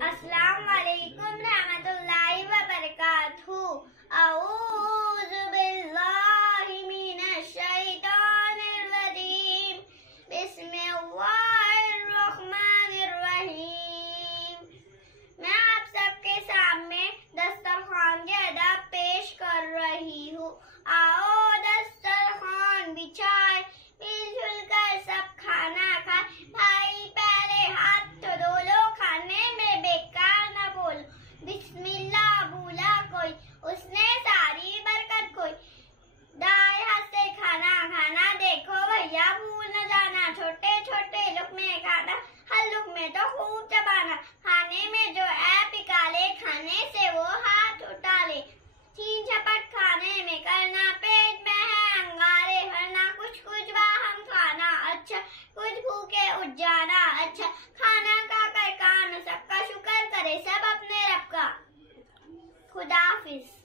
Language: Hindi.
अस्सलाम वालेकुम रहमतुल्लाहि व बरकातहू। औज़ु बिल्लाहि मिनश शैतानिर रजीम। बिस्मिल्लाहिर रहमानिर रहीम। मैं आप सबके सामने दस्तरखान के अदब पेश कर रही हूँ। आओ दस्तरखान बिछाए, मिलजुल कर सब खाना खाए। भाई पहले हाथ तो धो लो, खाने में बेकार न बोलो। बिस्मिल्लाह भूला कोई, उसने सारी बरकत खोई। दाएं हाथ से खाना खाना, देखो भैया भूल न जाना। छोटे छोटे लुक़मे खाना, हर लुक़मे तो खूब चबाना। खाने में जो ऐप निकाले, खाने से वो हाथ उठा ले। छीन झपट खाने में करना, पेट में है अंगारे भरना। कुछ कुछ बाहम खाना अच्छा, कुछ भूखे उठ जाना अच्छा। खाना खाकर कान सबका शुक्र करे सब अपने रब का। खुदा हाफिज।